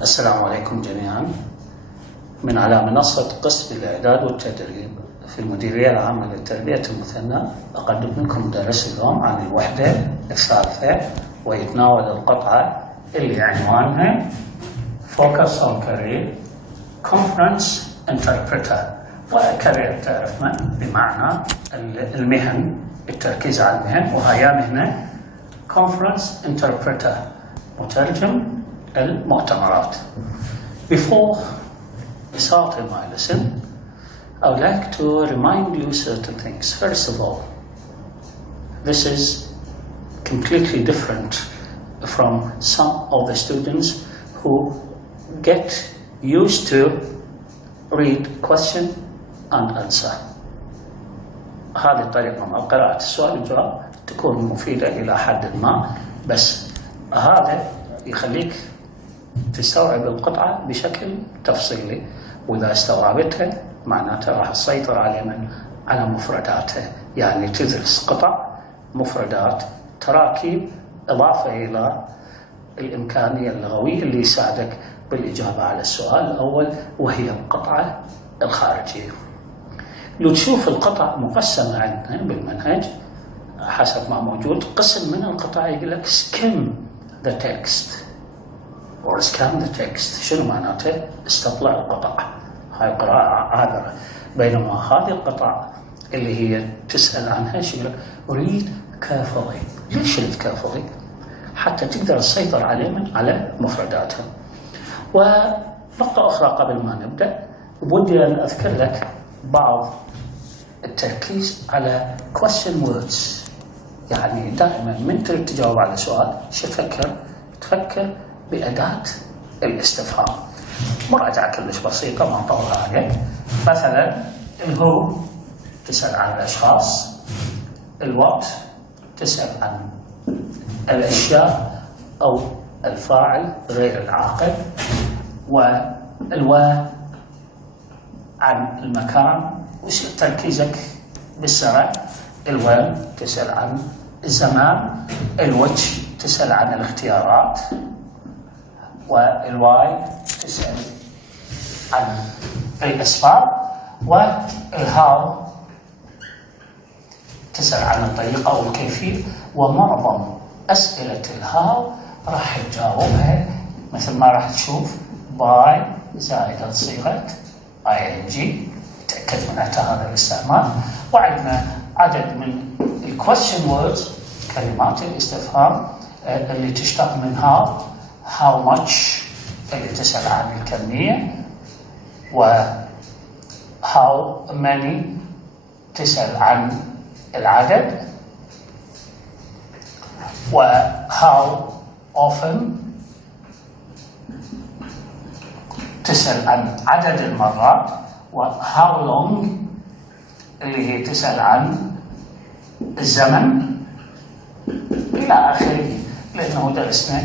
السلام عليكم جميعا. من على منصة قسم الاعداد والتدريب في المديرية العامة للتربية المثنى أقدم لكم درس اليوم عن الوحدة الثالثة، ويتناول القطعة اللي عنوانها Focus on Career Conference Interpreter. وكارير تعرف بمعنى المهن، التركيز على المهن، وهي مهنة Conference Interpreter مترجم المؤتمرات. Before starting my lesson, I would like to remind you certain things. First of all, this is completely different from some of the students who get used to read question and answer. هذه الطريقة من قراءة السؤال والجواب تكون مفيدة إلى حد ما، بس هذا يخليك تستوعب القطعة بشكل تفصيلي، وإذا استوعبتها معناتها راح تسيطر على مفرداتها، يعني تدرس قطع مفردات تراكيب إضافة إلى الإمكانية اللغوية اللي يساعدك بالإجابة على السؤال الأول، وهي القطعة الخارجية. لو تشوف القطع مقسمة عندنا بالمنهج حسب ما موجود، قسم من القطع يقول لك skim the text or scan the text. شنو معناته؟ استطلع القطع، هاي قراءة عابرة. بينما هذه القطع اللي هي تسأل عنها شو يقول لك read carefully. ليش read carefully؟ حتى تقدر تسيطر على مفرداتها. ونقطة أخرى قبل ما نبدأ، بودي أن أذكر لك بعض التركيز على question words. يعني دائما من تريد تجاوب على سؤال شو تفكر بأداة الاستفهام. مراجعة كلش بسيطة ما نطول عليك. مثلا الهو تسأل عن الأشخاص، الوات تسأل عن الأشياء أو الفاعل غير العاقل، والوا عن المكان وش تركيزك بالسرعة، الوين تسأل عن الزمان، الوجه تسأل عن الاختيارات، والواي تسأل عن الأسباب، والهاو تسأل عن الطريقة أو الكيفية. ومعظم أسئلة الهاو راح تجاوبها مثل ما راح تشوف باي زائدة صيغة ing، تأكد من هذا الاستعمال. وعندنا عدد من الquestion words كلمات الاستفهام اللي تشتق من how much اللي تسأل عن الكمية، و how many تسأل عن العدد، و how often تسأل عن عدد المرات، و how long اللي هي تسأل عن الزمن إلى آخره. لأنه درسنا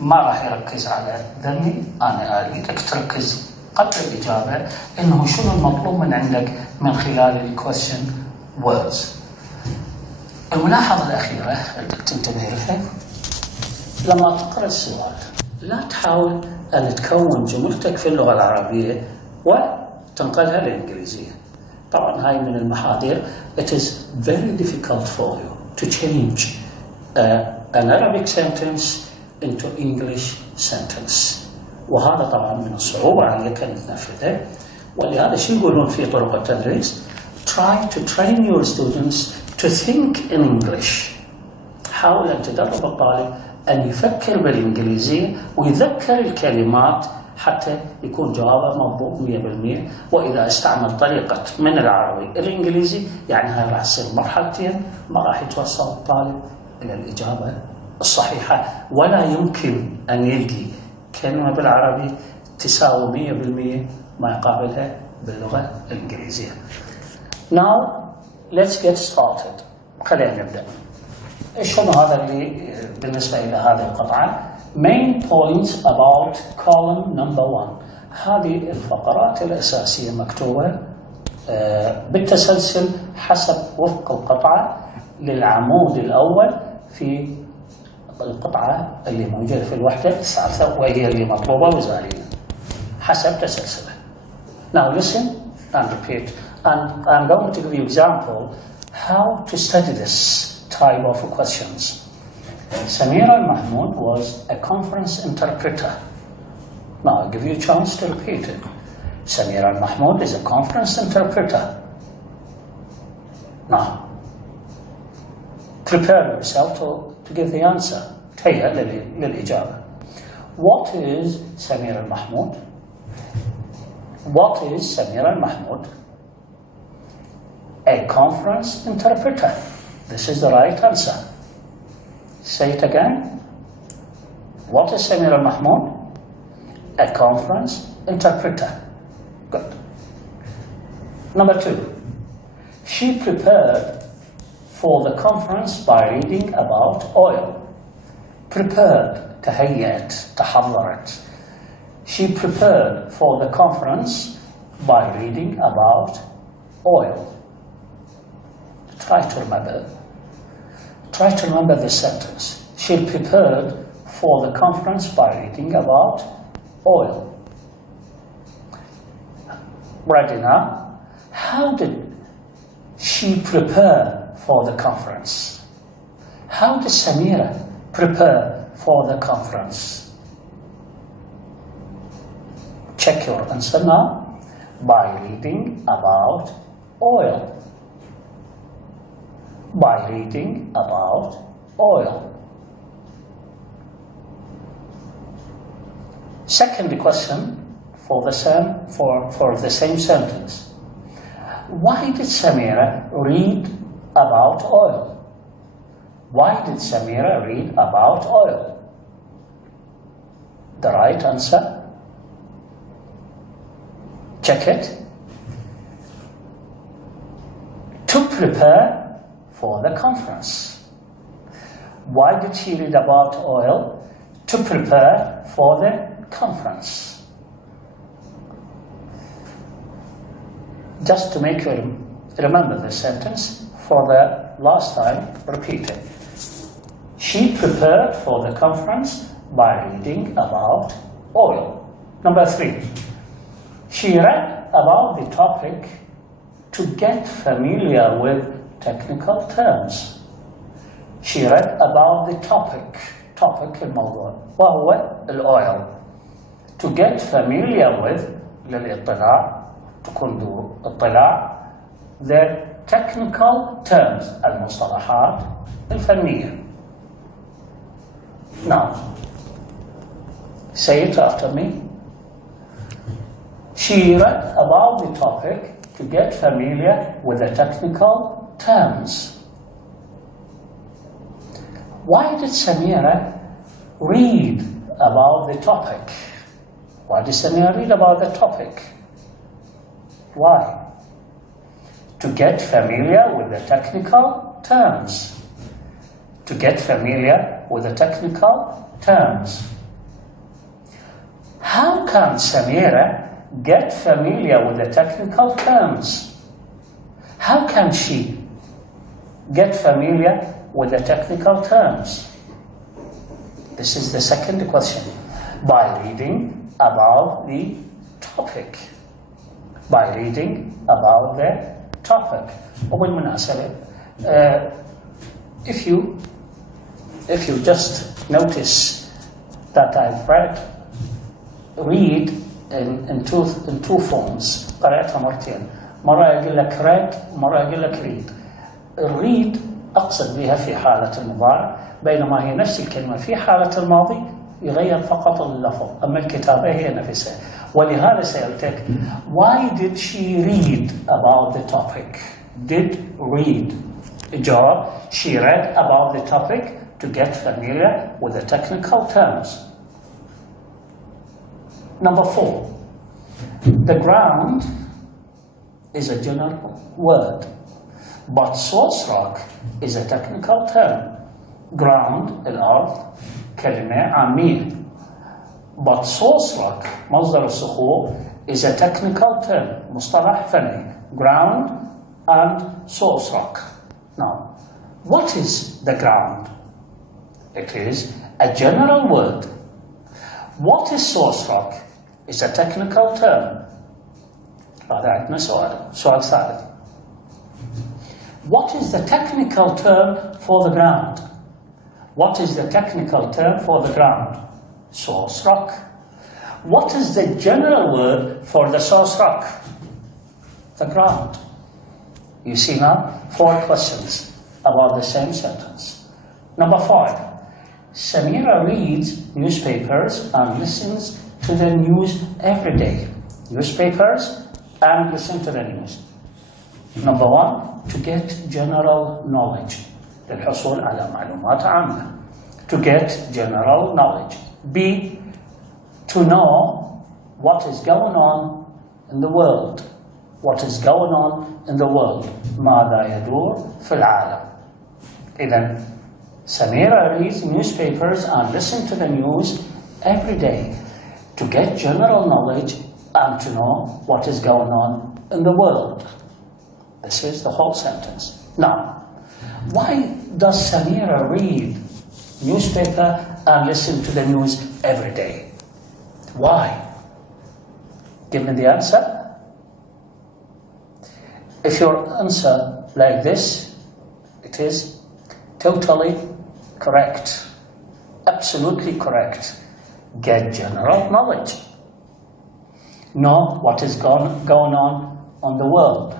ما راح يركز على ذمي، أنا أريدك تركز قبل الإجابة إنه شنو المطلوب من عندك من خلال الكويشن ووردز. الملاحظة الأخيرة بدك تنتبه لها، لما تقرأ السؤال لا تحاول أن تكون جملتك في اللغة العربية وتنقلها للإنكليزية. طبعا هاي من المحاذير. It is very difficult for you to change an Arabic sentence into English sentence، وهذا طبعا من الصعوبة عليك أن تنفذه. ولهذا شو يقولون في طرق التدريس؟ Try to train your students to think in English. حاول أن تدرب الطالب أن يفكر بالإنجليزية ويذكر الكلمات حتى يكون جوابه مضبوط 100%. وإذا استعمل طريقة من العربي الإنجليزي يعني هاي راح تصير مرحلتين، ما راح يتوصل الطالب إلى الإجابة الصحيحة، ولا يمكن أن يلقي كلمة بالعربي تساوي 100% ما يقابلها باللغة الإنجليزية. Now let's get started. خلينا نبدأ. شنو هذا اللي بالنسبة إلى هذه القطعة؟ Main points about column number 1. هذه الفقرات الأساسية مكتوبة بالتسلسل حسب وفق القطعة للعمود الأول في القطعة اللي موجودة في الوحدة الثالثة وهي اللي مطلوبة وزاريا حسب تسلسله. Now listen and repeat, and I'm going to give you example how to study this type of questions. Samira Mahmoud was a conference interpreter. Now I'll give you a chance to repeat it. Samira Mahmoud is a conference interpreter. Now, prepare yourself to give the answer. تهيأ للإجابة. What is Samira Mahmoud? What is Samira Mahmoud? A conference interpreter. This is the right answer. Say it again. What is Samira Mahmoud? A conference interpreter. Good. Number 2. She prepared for the conference by reading about oil. Prepared, تهيأت, تحضرت. She prepared for the conference by reading about oil. Try to remember this sentence. She prepared for the conference by reading about oil. Ready now? How did she prepare for the conference? How did Samira prepare for the conference? Check your answer now. By reading about oil. By reading about oil. Second question for the same sentence. Why did Samira read about oil? Why did Samira read about oil? The right answer. Check it. To prepare for the conference. Why did she read about oil? To prepare for the conference. Just to make you remember the sentence, for the last time, repeat it. She prepared for the conference by reading about oil. Number 3. She read about the topic to get familiar with technical terms. She read about the topic الموضوع وهو الأويل. To get familiar with للاطلاع تكون ذو اطلاع the technical terms المصطلحات الفنية. Now, say it after me. She read about the topic to get familiar with the technical terms. Why did Samira read about the topic? Why did Samira read about the topic? Why? To get familiar with the technical terms. To get familiar with the technical terms. How can Samira get familiar with the technical terms? How can she get familiar with the technical terms? This is the second question. By reading about the topic. By reading about the topic. وبالمناسبة, if you just notice that I've read in two forms. قرأتها مرتين. مرة أقول لك read ومرة أقول لك read. read أقصد بها في حالة المضارع بينما هي نفس الكلمة في حالة الماضي يغير فقط اللفظ أما الكتابة هي نفسها. ولهذا سألتك why did she read about the topic? Did read. الجواب she read about the topic to get familiar with the technical terms. Number 4. The ground is a general word, but source rock is a technical term. Ground, الأرض, كلمة عامية. But source rock, مصدر الصخور, is a technical term, مصطلح فني. Ground and source rock. Now, what is the ground? It is a general word. What is source rock? Is a technical term. هذا عندنا سؤال ثالث. What is the technical term for the ground? What is the technical term for the ground? Source rock. What is the general word for the source rock? The ground. You see now 4 questions about the same sentence. Number 5. Samira reads newspapers and listens to the news every day. Newspapers and listen to the news. Number 1. To get general knowledge. للحصول على معلومات عامة. To get general knowledge. B. To know what is going on in the world. What is going on in the world. ماذا يدور في العالم. إذن Samira reads newspapers and listens to the news every day to get general knowledge and to know what is going on in the world. This is the whole sentence. Now, why does Samira read newspaper and listen to the news every day? Why? Give me the answer. If your answer like this, it is totally correct. Absolutely correct. Get general knowledge. Know what is going on the world.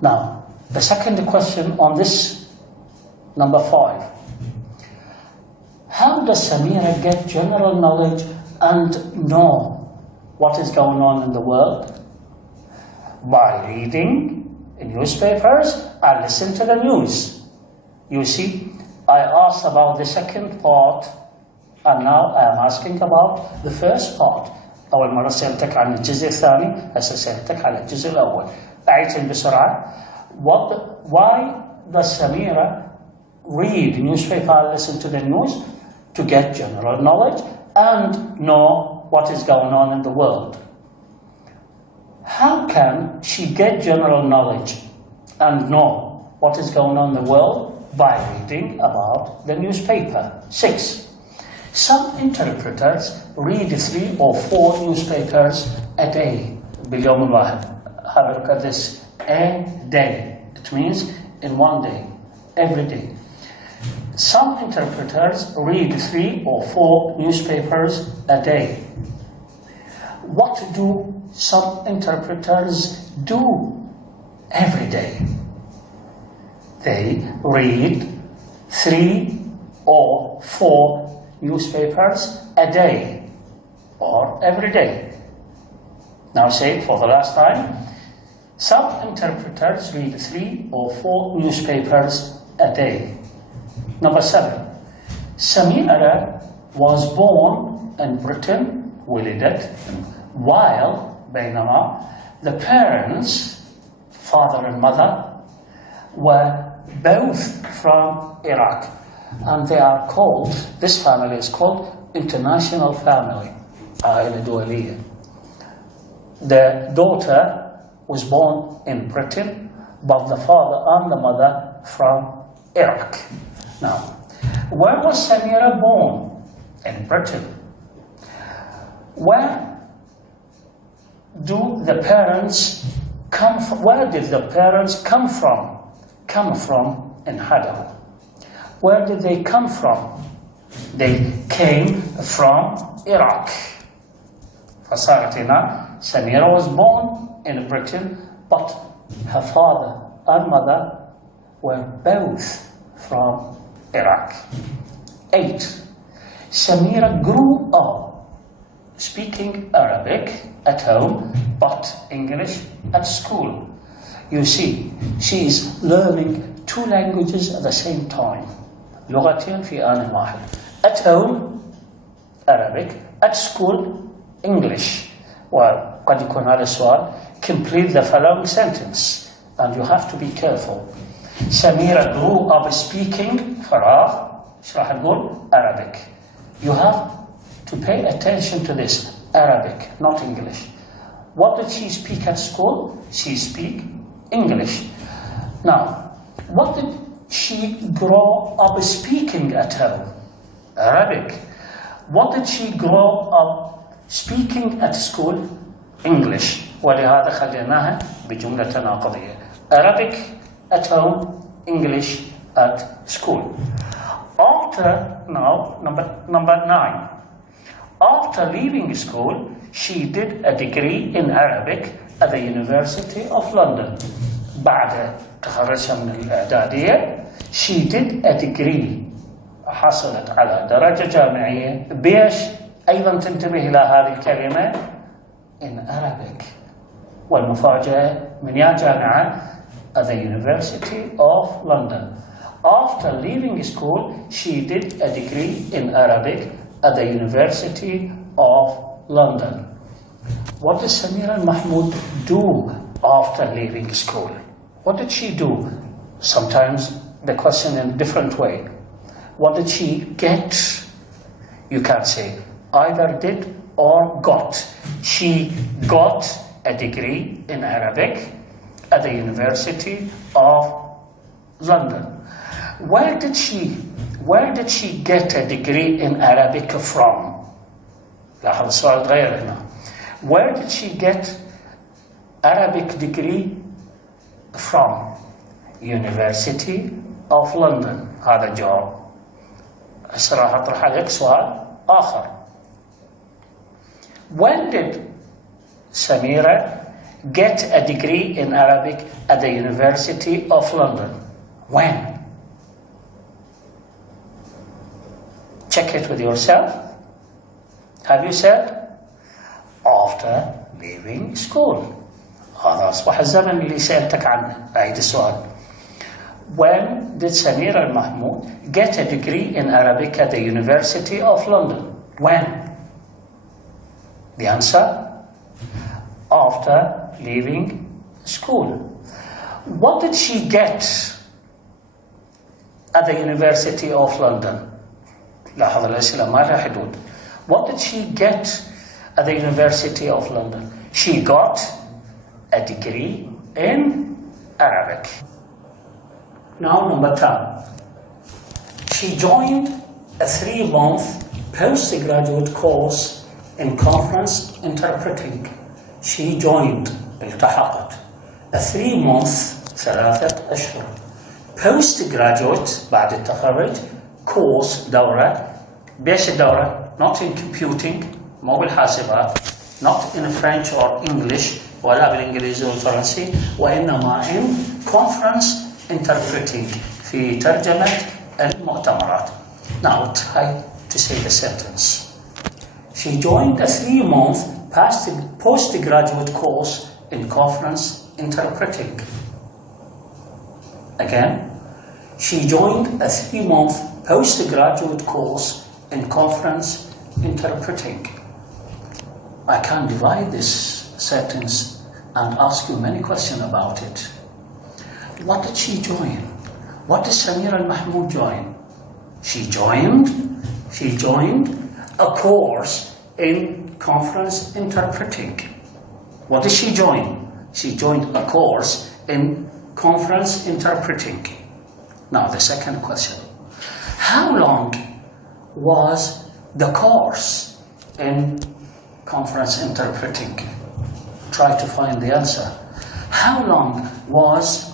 Now, the second question on this, number 5. How does Samira get general knowledge and know what is going on in the world? By reading newspapers and listen to the news. You see, I asked about the second part and now I am asking about the first part. أول مرة سألتك عن الجزء الثاني، هسه سألتك على الجزء الأول. أعيد بسرعة. Why does Samira read newspaper and listen to the news? To get general knowledge and know what is going on in the world. How can she get general knowledge and know what is going on in the world? By reading about the newspaper. 6. Some interpreters read 3 or 4 newspapers a day. باليوم الواحد. Have a look at this. A day. It means in one day. Every day. Some interpreters read 3 or 4 newspapers a day. What do some interpreters do every day? They read 3 or 4 newspapers a day or every day. Now say it for the last time. Some interpreters read 3 or 4 newspapers a day. Number 7. Samira was born in Britain, ولدت, while بينما the parents, father and mother, were both from Iraq, and they are called, this family is called international family, عائلة دولية. The daughter was born in Britain, but the father and the mother from Iraq. Now, where was Samira born? In Britain. Where do the parents come from? Where did the parents come from? Come from in Hadar. Where did they come from? They came from Iraq. فصارت هنا Samira was born in Britain, but her father and mother were both from Iraq. 8. Samira grew up speaking Arabic at home, but English at school. You see, she is learning 2 languages at the same time. لغتين في آن واحد. At home, Arabic. At school, English. وقد يكون هذا السؤال. Complete the following sentence, and you have to be careful. Samira grew up speaking فراغ. ايش راح نقول؟ Arabic. You have to pay attention to this. Arabic, not English. What did she speak at school? She speak English. Now, what did she grow up speaking at home? Arabic. What did she grow up speaking at school? English. ولهذا خليناها بجملة تناقضية. Arabic at home, English at school. After, now, number 9. After leaving school, she did a degree in Arabic at the University of London. بعد تخرجها من الإعدادية, she did a degree, حصلت على درجة جامعية بيش أيضا تنتبه إلى هذه الكلمة in Arabic. والمفاجأة من يا جامعة at the University of London. After leaving school, she did a degree in Arabic at the University of London. What did Samira Mahmoud do after leaving school? What did she do? Sometimes the question in a different way. What did she get? You can say either did or got. She got a degree in Arabic at the University of London. Where did she get a degree in Arabic from? لاحظ السؤال غير هنا. Where did she get Arabic degree from? University of London. هذا الجواب. هسه راح اطرح عليك سؤال آخر. When did Samira get a degree in Arabic at the University of London? When? Check it with yourself. Have you said? After leaving school. هذا أصبح الزمن اللي سألتك عنه. أعيد السؤال. When did Samira Mahmoud get a degree in Arabic at the University of London? When? The answer? After leaving school. What did she get at the University of London? لاحظ الأسئلة ما لها حدود. What did she get at the University of London? She got a degree in Arabic. Now number 10. She joined a 3-month postgraduate course in conference interpreting. She joined التحقت a 3-month 3 أشهر postgraduate بعد التخرج course دورة. بيش الدورة؟ not in computing, مو بالحاسبات, not in French or English ولا بالإنجليزي والفرنسي, وإنما in conference interpreting في ترجمة المؤتمرات. Now try to say the sentence. She joined a 3-month postgraduate course in conference interpreting. Again, she joined a 3-month postgraduate course in conference interpreting. I can divide this sentence and ask you many questions about it. What did she join? What did Samira Mahmoud join? She joined a course in conference interpreting. What did she join? She joined a course in conference interpreting. Now the second question. How long was the course in conference interpreting? Try to find the answer. How long was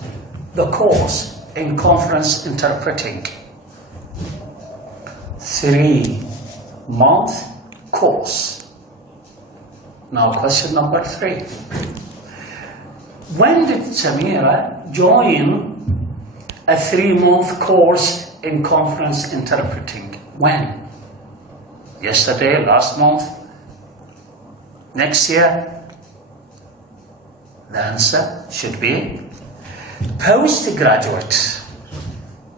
the course in conference interpreting? 3-month course. Now question number 3. When did Samira join a 3-month course in conference interpreting? When? Yesterday, last month, next year? The answer should be postgraduate.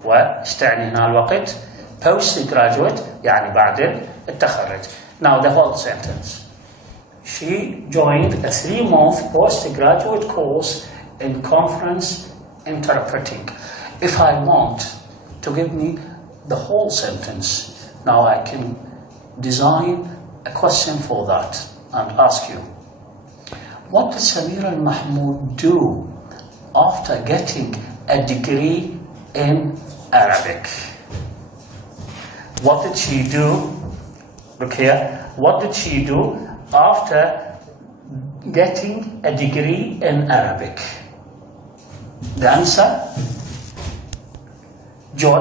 وإيش تعني هنا الوقت؟ postgraduate يعني بعد التخرج. Now the whole sentence. She joined a 3-month postgraduate course in conference interpreting. If I want to give me the whole sentence, now I can design a question for that and ask you. What did Samira Mahmoud do after getting a degree in Arabic. What did she do? Look here. What did she do after getting a degree in Arabic? The answer?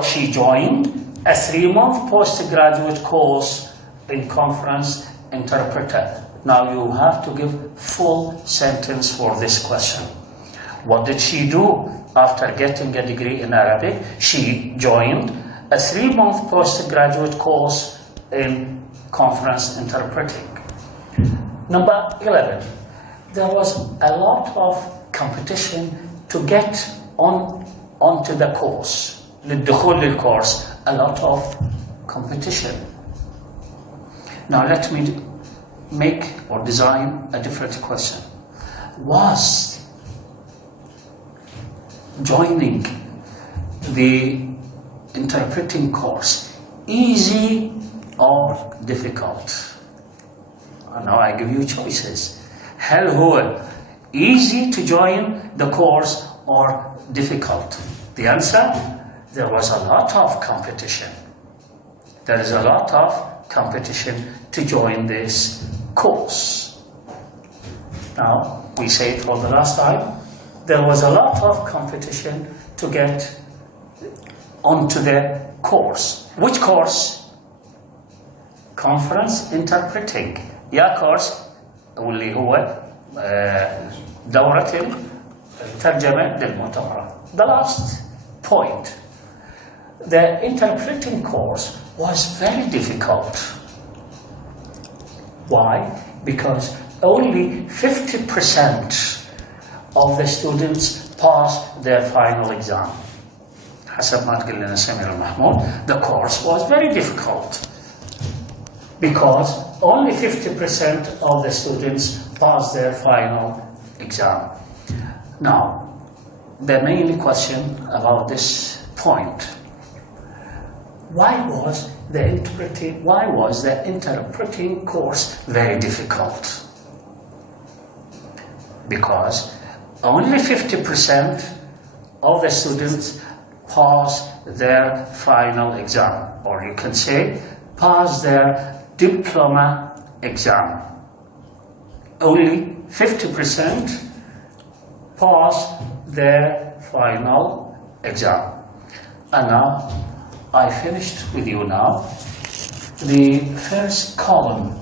She joined a 3-month postgraduate course in conference interpreter. Now you have to give full sentence for this question. What did she do after getting a degree in Arabic? She joined a 3-month postgraduate course in conference interpreting. Number 11. There was a lot of competition to get onto the course. للدخول للcourse, a lot of competition. Now let me make or design a different question. Was joining the interpreting course easy or difficult? Now I give you choices. هل هو easy to join the course or difficult? The answer? There was a lot of competition. There is a lot of competition to join this course. Now, we say it for the last time. There was a lot of competition to get onto the course. Which course? Conference interpreting. يا course واللي هو دورة الترجمة للمؤتمرات. The last point. The interpreting course was very difficult. Why? Because only 50% of the students passed their final exam. حسب ما تقول لنا سمير المحمود, the course was very difficult because only 50% of the students passed their final exam. Now, the main question about this point. Why was the interpreting course very difficult? Because only 50% of the students pass their final exam, or you can say pass their diploma exam. Only 50% pass their final exam. And now I finished with you now the first column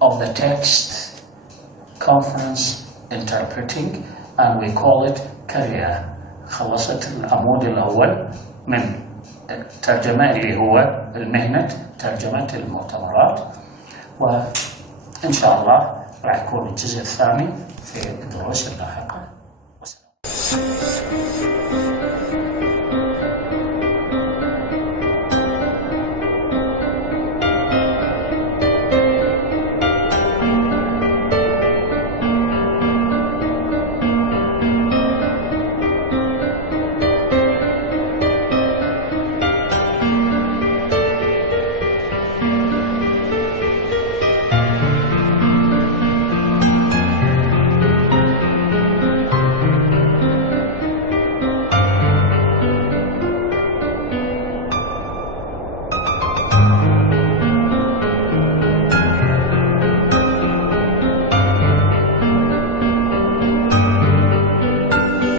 of the text, conference interpreting, and we call it career. خلصت العمود الأول من الترجمة اللي هو المهنة ترجمة المؤتمرات، وإن شاء الله راح يكون الجزء الثاني في الدروس اللاحقة.